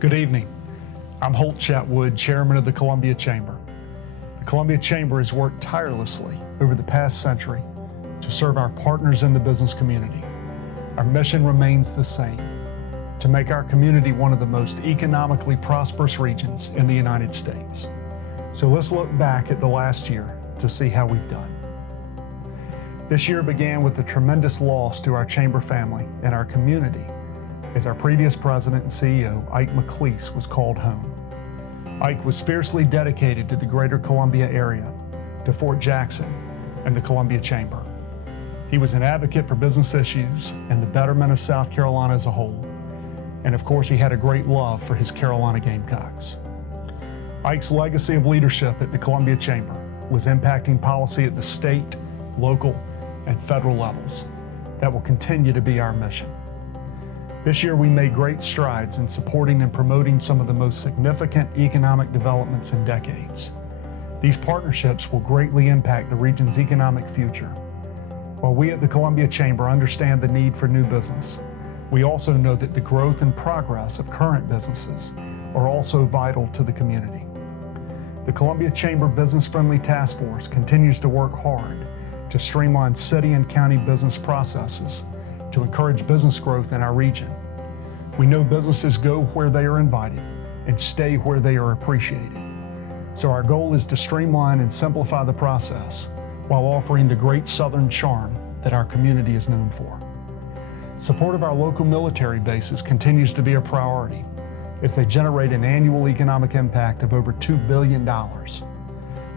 Good evening. I'm Holt Chatwood, Chairman of the Columbia Chamber. The Columbia Chamber has worked tirelessly over the past century to serve our partners in the business community. Our mission remains the same: to make our community one of the most economically prosperous regions in the United States. So let's look back at the last year to see how we've done. This year began with a tremendous loss to our Chamber family and our community as our previous president and CEO, Ike McLeese, was called home. Ike was fiercely dedicated to the greater Columbia area, to Fort Jackson, and the Columbia Chamber. He was an advocate for business issues and the betterment of South Carolina as a whole. And of course, he had a great love for his Carolina Gamecocks. Ike's legacy of leadership at the Columbia Chamber was impacting policy at the state, local, and federal levels. That will continue to be our mission. This year, we made great strides in supporting and promoting some of the most significant economic developments in decades. These partnerships will greatly impact the region's economic future. While we at the Columbia Chamber understand the need for new business, we also know that the growth and progress of current businesses are also vital to the community. The Columbia Chamber Business-Friendly Task Force continues to work hard to streamline city and county business processes to encourage business growth in our region. We know businesses go where they are invited and stay where they are appreciated. So our goal is to streamline and simplify the process while offering the great Southern charm that our community is known for. Support of our local military bases continues to be a priority as they generate an annual economic impact of over $2 billion.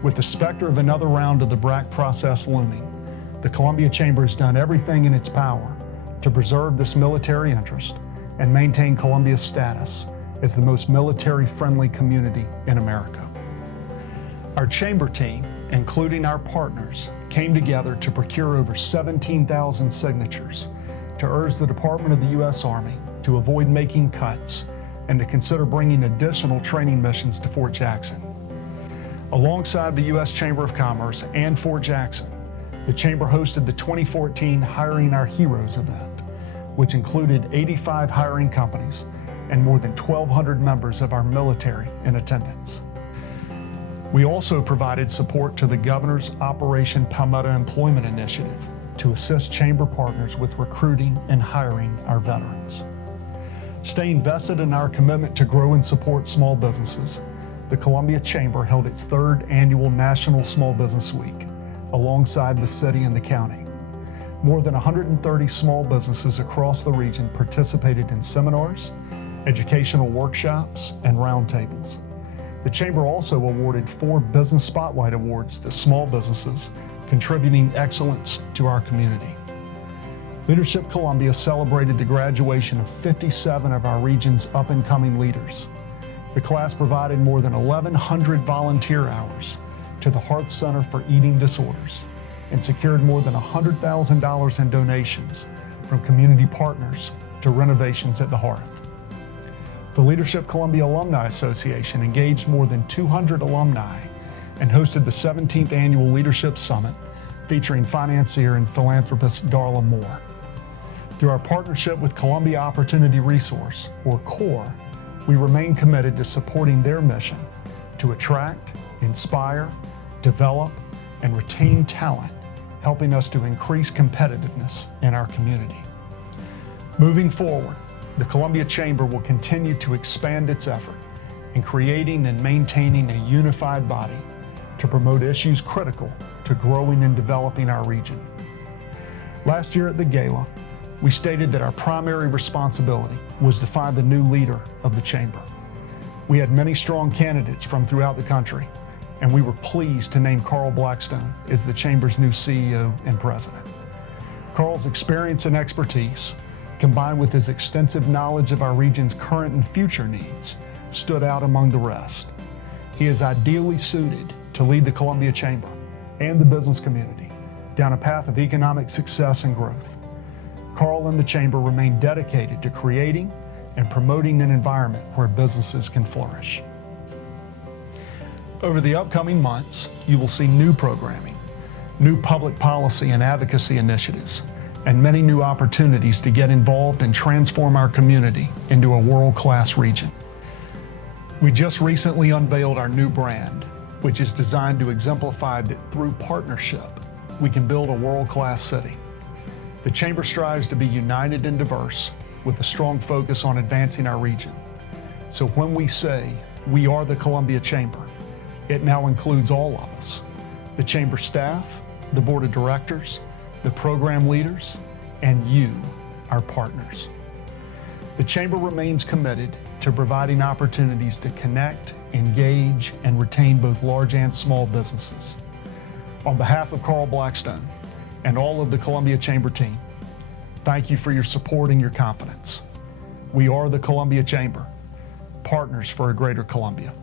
With the specter of another round of the BRAC process looming, the Columbia Chamber has done everything in its power to preserve this military interest and maintain Columbia's status as the most military-friendly community in America. Our Chamber team, including our partners, came together to procure over 17,000 signatures to urge the Department of the U.S. Army to avoid making cuts and to consider bringing additional training missions to Fort Jackson. Alongside the U.S. Chamber of Commerce and Fort Jackson, the Chamber hosted the 2014 Hiring Our Heroes event, which included 85 hiring companies and more than 1,200 members of our military in attendance. We also provided support to the Governor's Operation Palmetto Employment Initiative to assist Chamber partners with recruiting and hiring our veterans. Staying vested in our commitment to grow and support small businesses, the Columbia Chamber held its third annual National Small Business Week alongside the city and the county. More than 130 small businesses across the region participated in seminars, educational workshops, and roundtables. The Chamber also awarded 4 Business Spotlight Awards to small businesses contributing excellence to our community. Leadership Columbia celebrated the graduation of 57 of our region's up-and-coming leaders. The class provided more than 1,100 volunteer hours to the Hearth Center for Eating Disorders and secured more than $100,000 in donations from community partners to renovations at the Hearth. The Leadership Columbia Alumni Association engaged more than 200 alumni and hosted the 17th Annual Leadership Summit featuring financier and philanthropist Darla Moore. Through our partnership with Columbia Opportunity Resource, or CORE, we remain committed to supporting their mission to attract, inspire, develop, and retain talent, helping us to increase competitiveness in our community. Moving forward, the Columbia Chamber will continue to expand its effort in creating and maintaining a unified body to promote issues critical to growing and developing our region. Last year at the Gala, we stated that our primary responsibility was to find the new leader of the Chamber. We had many strong candidates from throughout the country, and we were pleased to name Carl Blackstone as the Chamber's new CEO and president. Carl's experience and expertise, combined with his extensive knowledge of our region's current and future needs, stood out among the rest. He is ideally suited to lead the Columbia Chamber and the business community down a path of economic success and growth. Carl and the Chamber remain dedicated to creating and promoting an environment where businesses can flourish. Over the upcoming months, you will see new programming, new public policy and advocacy initiatives, and many new opportunities to get involved and transform our community into a world-class region. We just recently unveiled our new brand, which is designed to exemplify that through partnership, we can build a world-class city. The Chamber strives to be united and diverse with a strong focus on advancing our region. So when we say we are the Columbia Chamber, it now includes all of us: the Chamber staff, the Board of Directors, the program leaders, and you, our partners. The Chamber remains committed to providing opportunities to connect, engage, and retain both large and small businesses. On behalf of Carl Blackstone and all of the Columbia Chamber team, thank you for your support and your confidence. We are the Columbia Chamber, partners for a greater Columbia.